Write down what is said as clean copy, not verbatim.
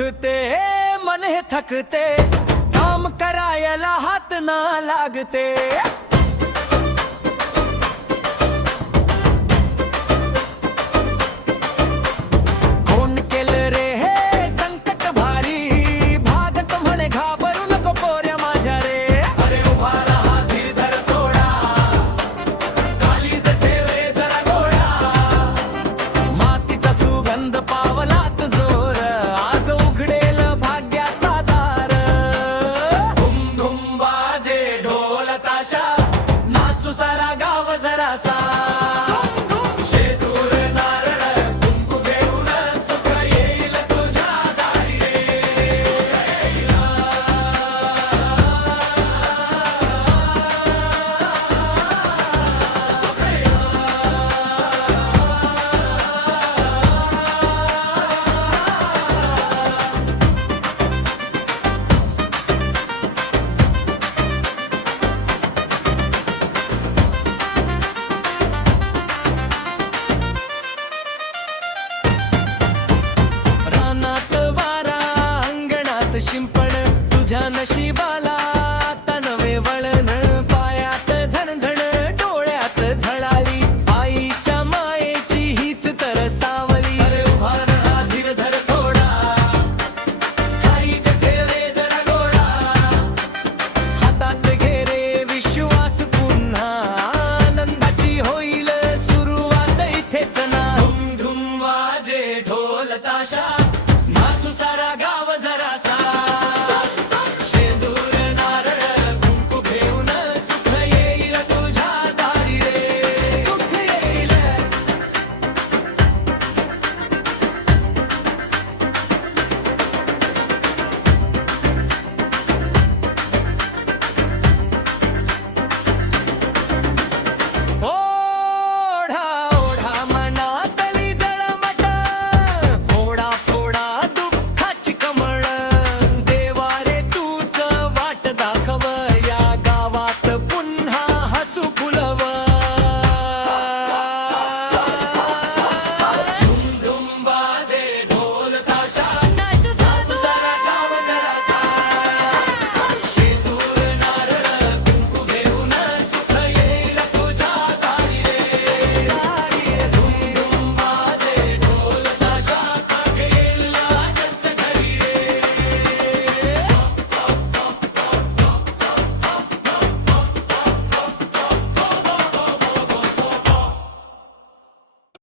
दुखते मन हे थकते, काम करायला हात ना लागते. कोण केलं रे हे संकट भारी, भागत म्हणे घाबरू नको पोऱ्या माझ्या रे. अरे उभा राहा धीर धर थोडा, कालीज ठेवे जरा गोडा. मातीचा सुगंध पावलात जोर, आज उघडेल भाग्याचा दार. धुम धुम वाजे ढोल ताशा, नाचू सारा गाव जरासा. शेदूर नारळ कुंकू घेऊन सुख येईल तुझ्या दारी रे. रानात वारा, अंगणात शिंपण, तुझ्या नशिबात